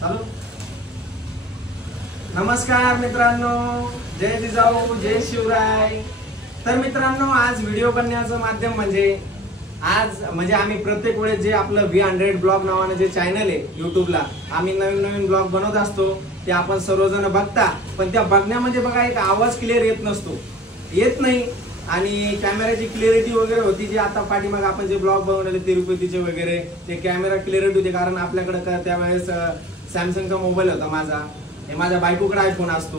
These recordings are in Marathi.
चालू. नमस्कार मित्रांनो, जय जिजाऊ जय शिवराय. तर मित्रांनो, आज व्हिडिओ बनण्याचं माध्यम म्हणजे आम्ही प्रत्येक वेळेस जे आपलं V100 ब्लॉग नावाने जे चॅनल आहे युट्यूबला, आम्ही नवीन नवीन ब्लॉग बनवत असतो. ते आपण सर्वजण बघता, पण त्या बघण्यामध्ये बघा एक आवाज क्लिअर येत नाही आणि कॅमेराची क्लिअरिटी वगैरे होती. जी आता पाठीमागे आपण जे ब्लॉग बनवलेले तिरुपतीचे वगैरे, ते कॅमेरा क्लिअरिटी होते कारण आपल्याकडे त्यावेळेस सॅमसंगचा मोबाईल होता. माझ्या बायकोकडे आयफोन असतो.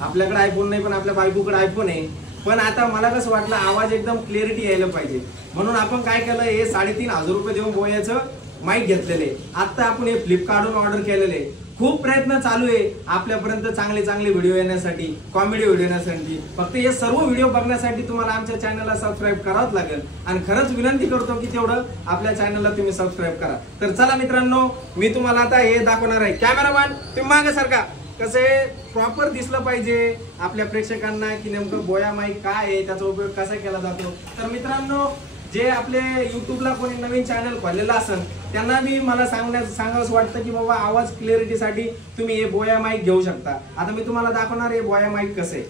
आपल्याकडे आयफोन नाही, पण आपल्या बायकोकडे आयफोन आहे. पण आता मला कसं वाटलं आवाज एकदम क्लिअरिटी यायला पाहिजे, म्हणून आपण काय केलं, हे 3,500 रुपये देऊन बोयाचं माईक घेतलेले. आता आपण हे फ्लिपकार्टवरून ऑर्डर केलेले. खूप प्रयत्न चालू आहे आपल्यापर्यंत चांगले व्हिडिओ येण्यासाठी, कॉमेडी व्हिडिओ येण्यासाठी. फक्त हे सर्व व्हिडिओ बघण्यासाठी तुम्हाला आमच्या चॅनलला सबस्क्राईब करावंच लागेल आणि खरंच विनंती करतो की तेवढं आपल्या चॅनलला तुम्ही सबस्क्राईब करा. तर चला मित्रांनो, मी तुम्हाला आता हे दाखवणार आहे. कॅमेरामॅन तुम्ही मागे सारखा, कसे प्रॉपर दिसलं पाहिजे आपल्या प्रेक्षकांना की नेमकं बोया माईक काय आहे, त्याचा उपयोग कसा केला जातो. तर मित्रांनो, जे आपले युट्यूबला कोणी नवीन चॅनल खोललेला असेल त्यांना मी मला सांगावंच वाटतं की बाबा आवाज क्लिअरिटीसाठी तुम्ही हे बोया माईक घेऊ शकता. आता मी तुम्हाला दाखवणार आहे बोया माईक कसे.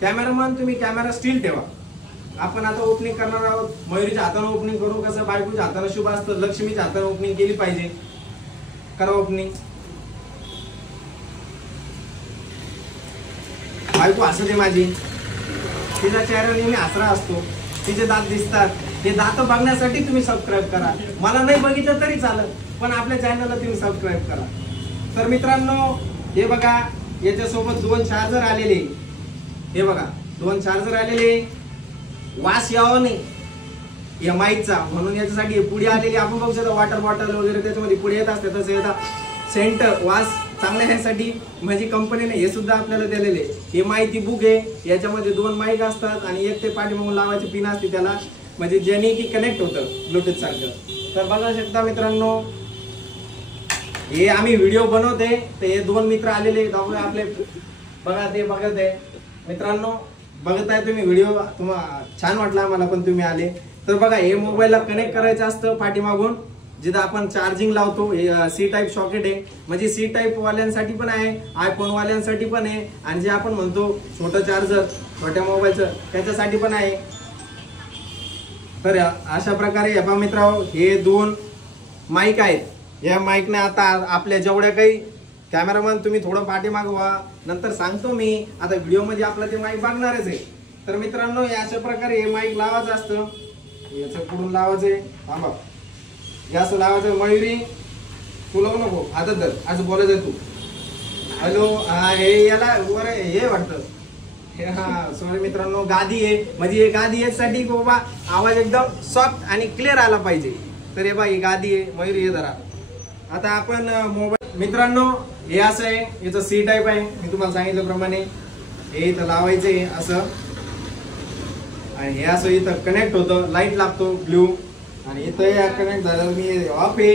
कॅमेरामॅन तुम्ही कॅमेरा स्टील ठेवा. आपण आता ओपनिंग करणार आहोत. मयुरीच्या हाताने ओपनिंग करू, कसं बायकोच्या हाताने शुभ असतं, लक्ष्मीच्या हाताने ओपनिंग केली पाहिजे. करा ओपनिंग. बायको हसते माझी, तिचा चेहरा नेहमी हसरा असतो, तिचे दात दिसतात. हे दात बघण्यासाठी तुम्ही सबस्क्राईब करा. मला नाही बघितलं तरी चालत, पण आपल्या चॅनलला तुम्ही सबस्क्राईब करा. तर मित्रांनो, हे बघा, याच्यासोबत 2 चार्जर आलेले. हे बघा 2 चार्जर आलेले. वास यावा नाही या माईकचा, म्हणून याच्यासाठी पुढे आलेली. आपण बघू शकता वॉटर बॉटल वगैरे त्याच्यामध्ये पुढे येत असते. तसं येतात सेंट वास चांगल्या ह्यासाठी माझी कंपनीने हे सुद्धा आपल्याला दिलेले. हे माहिती बुक आहे. याच्यामध्ये 2 माईक असतात आणि एक ते पाठीमागून लावायची पिन असते त्याला, म्हणजे ज्याने की कनेक्ट होतं ब्लूटूथ सारखं. तर बघा शकता मित्रांनो, हे आम्ही व्हिडिओ बनवते. तर हे 2 मित्र आलेले आपले, बघा ते बघत आहे. मित्रांनो बघत आहे तुम्ही व्हिडिओ, तुम्हाला छान वाटला आम्हाला पण तुम्ही आले. तर बघा, हे मोबाईलला कनेक्ट करायचं असतं पाठीमागून, जिथं आपण चार्जिंग लावतो. हे C टाईप सॉकेट आहे, म्हणजे C टाईप वाल्यांसाठी पण आहे, आयफोन वाल्यांसाठी पण आहे, आणि जे आपण म्हणतो छोटं चार्जर छोट्या मोबाईलचं त्याच्यासाठी पण आहे. तर अशा प्रकारे हे पहा मित्रांनो, हे 2 माईक आहेत. या माईकने आता आपल्या जेवढ्या काही, कॅमेरामॅन तुम्ही थोडं पाठीमाग व्हा, नंतर सांगतो मी. आता व्हिडिओमध्ये आपलं ते माईक बघणारच आहे. तर मित्रांनो, अशा प्रकारे हे माईक लावायचं असतं. याचं पुढून लावायचंय, थांबा, हे असं लावायचं. मयुरी तू लावू नको, आता तर असं बोलायचं तू. हॅलो, हे याला वर हे वाटतं. हा सॉरी मित्रांनो, गादी आहे, म्हणजे हे गादी यासाठी बाबा आवाज एकदम सॉफ्ट आणि क्लिअर आला पाहिजे. तर हे बा, ही गादी आहे. मयुरी हे धरा. आता आपण मोबाईल, मित्रांनो हे असं आहे, याचं C टाईप आहे. मी तुम्हाला सांगितल्याप्रमाणे हे इथं लावायचंय असं, आणि हे असं इथं कनेक्ट होतं. लाईट लागतो ब्ल्यू, आणि इथं कनेक्ट झालं. मी ऑफ आहे,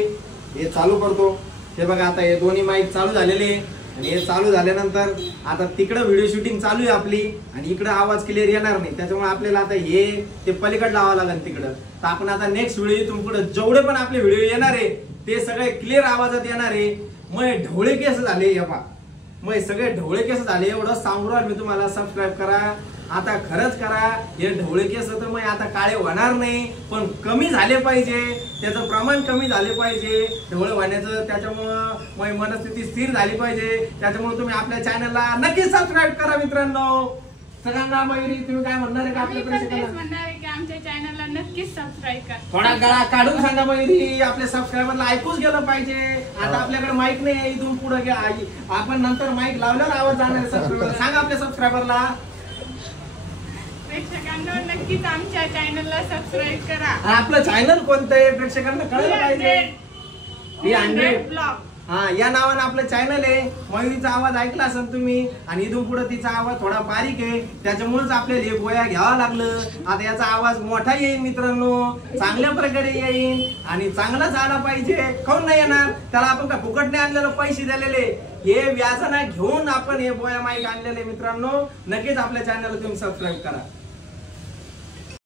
हे चालू करतो. हे बघा, आता हे दोन्ही माईक चालू झालेले आहे. आणि हे चालू झाल्यानंतर आता तिकडं व्हिडिओ शूटिंग चालू आहे आपली, आणि इकडं आवाज क्लिअर येणार नाही. त्याच्यामुळे आपल्याला आता हे ते पलीकडे लावावं लागेल तिकडं. तर आपण आता नेक्स्ट व्हिडिओ इथून पुढे जेवढे पण आपले व्हिडिओ येणार आहे ते सगळे क्लिअर आवाजात येणार आहे. मग ढवळे केस झाले, या पा, मग सगळे ढवळे केस झाले. एवढं सांगू राहिलो मी तुम्हाला. सबस्क्राईब करा आता, खरंच करा. हे ढवळे केस तर मग आता काळे होणार नाही, पण कमी झाले पाहिजे, त्याचं प्रमाण कमी झाले पाहिजे ढवळे होण्याचं. त्याच्यामुळं मग मनस्थिती स्थिर झाली पाहिजे. त्याच्यामुळे तुम्ही आपल्या चॅनलला नक्की सबस्क्राईब करा मित्रांनो. सगळ्यांना. मयुरी तुम्ही काय म्हणणार आहे का आपल्या प्रेक्षकांना? म्हणणार आहे की आमच्या चॅनलला नक्कीच सबस्क्राईब करा. थोडा गळा काढून सांगा मयुरी, आपल्या सबस्क्रायबरला ऐकूच गेलं पाहिजे. आता आपल्याकडे माईक नाही आहे, इथून पुढे आपण नंतर माईक लावल्यावर आवाज जाणार आहे सबस्क्रायबर. सांगा आपल्या सबस्क्रायबरला. प्रेक्षकांना नक्कीच आमच्या चॅनलला सबस्क्राईब करा. आपलं चॅनल कोणतं आहे प्रेक्षकांना कळलं पाहिजे. V100 ब्लॉग, हा, या नावानं आपलं चॅनल आहे. मयुरीचा आवाज ऐकला असेल तुम्ही, आणि इथून पुढे तिचा आवाज थोडा बारीक आहे, त्याच्यामुळेच आपल्याला हे गोया घ्यावा लागलं. आता याचा आवाज मोठा येईल मित्रांनो, चांगल्या प्रकारे येईल, आणि चांगलाच आला पाहिजे. काऊन नाही येणार? त्याला आपण काय फुकट नाही आणलेलं, पैसे दिलेले. हे व्याजना घेऊन आपण हे बोया माईक आणलेले मित्रांनो. नक्कीच आपल्या चॅनलला तुम्ही सबस्क्राईब करा.